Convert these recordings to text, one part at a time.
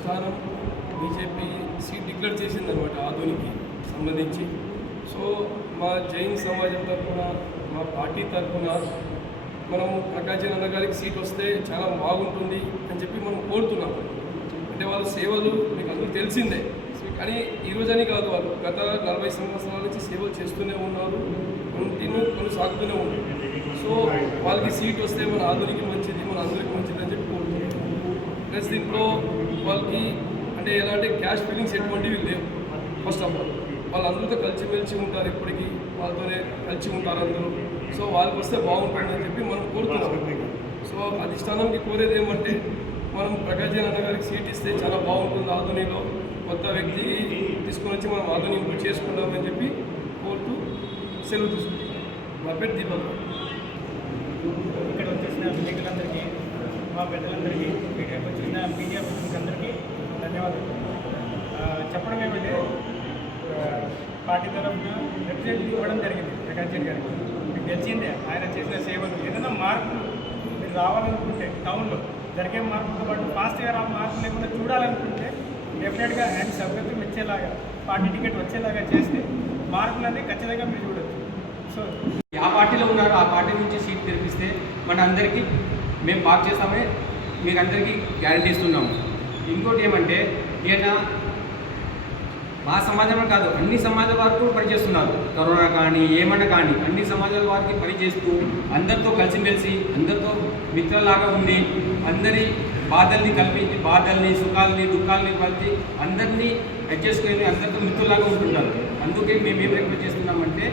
స్థానం BJP seat declare చేసిందనమాట ఆధునికి సంబంధించి. సో మా జైన్ సమాజం తరఫున మా పార్టీ తరఫున మనం ప్రకాశం అన్న గారికి సీట్ వస్తే చాలా బాగుంటుంది అని చెప్పి మనం కోరుతున్నాం. అంటే వాళ్ళ సేవలు మీకు అందరూ తెలిసిందే. కానీ ఈ రోజని కాదు వాళ్ళు. గత నలభై సంవత్సరాల నుంచి సేవలు చేస్తూనే ఉన్నారు. కంటిన్యూ కొనసాగుతూనే ఉన్నారు. సో వాళ్ళకి సీట్ వస్తే మన ఆధునికి మంచిది మన అందరికి మంచిది అని చెప్పి ప్లస్ దీంట్లో వాళ్ళకి అంటే ఎలా అంటే క్యాష్ ఫీలింగ్స్ ఎటువంటివి లేవు. ఫస్ట్ ఆఫ్ ఆల్ వాళ్ళందరితో కలిసిమెలిసి ఉంటారు ఇప్పటికీ వాళ్ళతోనే కలిసి ఉంటారు అందరూ. సో వాళ్ళకి వస్తే బాగుంటుందని చెప్పి మనం కోరుతున్నాం. సో అధిష్టానానికి కోరేది ఏమంటే మనం ప్రకాశ్ జన్ గారికి సీట్ ఇస్తే చాలా బాగుంటుంది ఆధునిలో. కొత్త వ్యక్తి తీసుకొని వచ్చి మనం ఆధుని ఇంప్రూవ్ చేసుకుందామని చెప్పి కోరుతూ సెలవు తీసుకుంటాం నా పేరు దీపక్. ఇక్కడ వచ్చేసిన విలేకరులందరికీ మా పెద్దలందరికీ మీడియా వచ్చిన మీడియా అందరికీ ధన్యవాదాలు. చెప్పడం ఏమంటే పార్టీ తరఫున రిప్రజెంట్ ఇవ్వడం జరిగింది ప్రకాష్ రెడ్డి గారికి. మీకు తెలిసిందే ఆయన చేసిన సేవలు ఏదైనా మార్పులు మీరు రావాలనుకుంటే టౌన్లో జరిగే మార్పులతో పాటు ఫాస్ట్గా రా మార్పు లేకుండా చూడాలనుకుంటే డెఫినెట్గా హ్యాండ్ సభ్యత్వం ఇచ్చేలాగా పార్టీ టికెట్ వచ్చేలాగా చేస్తే మార్పులన్నీ ఖచ్చితంగా మీరు చూడొచ్చు. సో ఆ పార్టీలో ఉన్నారు ఆ పార్టీ నుంచి సీట్ తెరిపిస్తే మన అందరికీ మేము బాగా చేస్తామని మీకు అందరికీ గ్యారంటీ ఇస్తున్నాము ఇంకోటి ఏమంటే ఈయన మా సమాజమే కాదు అన్ని సమాజాల వారికి పనిచేస్తున్నారు. కరోనా కానీ ఏమన్నా కానీ అన్ని సమాజాల వారికి పనిచేస్తూ అందరితో కలిసిమెలిసి అందరితో మిత్రలాగా ఉండి అందరి బాధల్ని కల్పించి బాధల్ని సుఖాలని దుఃఖాలని పంచి అందరినీ అడ్జస్ట్ చేసుకొని అందరితో మిత్రులాగా ఉంటున్నారు. అందుకే మేము ఏం రిక్వెస్ట్ చేస్తున్నామంటే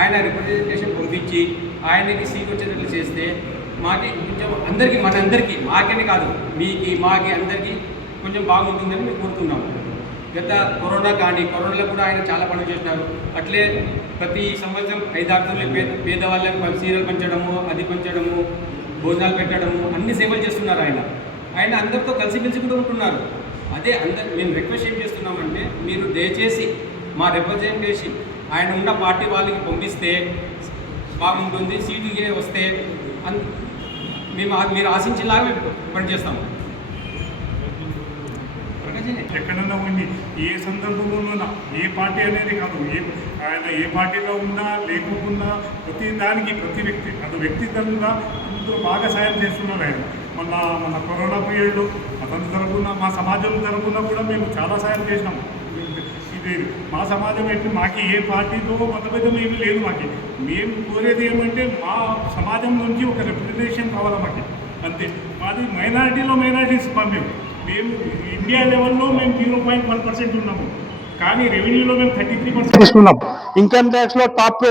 ఆయన రిప్రజెంటేషన్ పంపించి ఆయనకి సీట్ వచ్చేటట్లు చేస్తే మాకి కొంచెం అందరికీ మన అందరికీ మాకని కాదు మీకి మాకి అందరికీ కొంచెం బాగుంటుందని మేము కోరుతున్నాము. గత కరోనా కానీ కరోనాలో కూడా ఆయన చాలా పనులు చేసినారు. అట్లే ప్రతి సంవత్సరం ఐదార్థంలో పేద పేదవాళ్ళకి సీరియల్ పంచడము అది పంచడము భోజనాలు పెట్టడము అన్ని సేవలు చేస్తున్నారు ఆయన. ఆయన అందరితో కలిసిమెలిసి కూడా ఉంటున్నారు. అదే అందరు మేము రిక్వెస్ట్ ఏం చేస్తున్నామంటే మీరు దయచేసి మా రిప్రజెంటేషన్ ఆయన ఉన్న పార్టీ వాళ్ళకి పంపిస్తే బాగుంటుంది సీటు వస్తే అన్ మేము మీరు ఆశించేలాగా మేము పనిచేస్తాము. ఎక్కడన్నా ఉండి ఏ సందర్భంలోనైనా ఏ పార్టీ అనేది కాదు ఏ ఆయన ఏ పార్టీలో ఉన్నా లేకుండా ప్రతి దానికి ప్రతి వ్యక్తి అది వ్యక్తిగతంగా ఎంతో బాగా సాయం చేస్తున్నారు ఆయన. మళ్ళా మన కరోనా పీరియడ్లో అతని తరపున మా సమాజం తరపున కూడా మేము చాలా సాయం చేసినాము. లేదు. మా సమాజం ఏంటి మాకు ఏ పార్టీతో మతభేదం ఏమీ లేదు మాకు. మేము కోరేది ఏమంటే మా సమాజం నుంచి ఒక రిప్రజెంటేషన్ కావాలి మాకు. అంతే. మాది మైనారిటీలో మైనారిటీస్ మేము మేము ఇండియా లెవెల్లో మేము జీరో పాయింట్ వన్ పర్సెంట్ ఉన్నాము. కానీ రెవెన్యూలో మేము థర్టీ త్రీ పర్సెంట్ ఇస్తున్నాం ఇన్కమ్ ట్యాక్స్లో టాప్